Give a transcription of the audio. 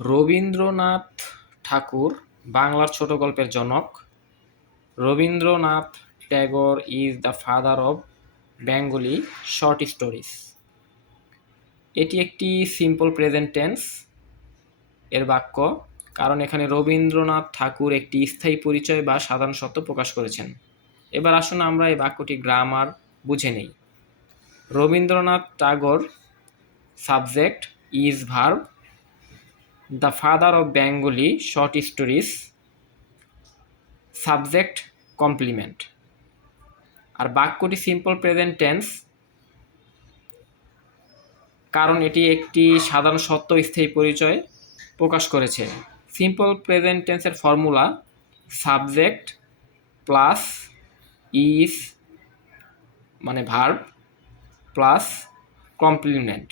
রবীন্দ্রনাথ ঠাকুর বাংলার ছোট গল্পের জনক। Rabindranath Tagore is the father of Bengali short stories. এটি একটি সিম্পল প্রেজেন্ট টেন্স এর বাক্য, কারণ এখানে রবীন্দ্রনাথ ঠাকুর একটি স্থায়ী পরিচয় বা সাধারণ সত্য প্রকাশ করেছেন। এবার আসুন আমরা এই বাক্যটি গ্রামার বুঝে নেই। Rabindranath Tagore subject is verb, the father of Bengali short stories subject complement. আর বাক্যটি সিম্পল প্রেজেন্ট টেন্স, কারণ এটি একটি সাধারণ সত্য স্থায়ী পরিচয় প্রকাশ করেছে। সিম্পল প্রেজেন্ট টেন্সের ফর্মুলা সাবজেক্ট প্লাস ইজ মানে ভার্ব প্লাস কমপ্লিমেন্ট।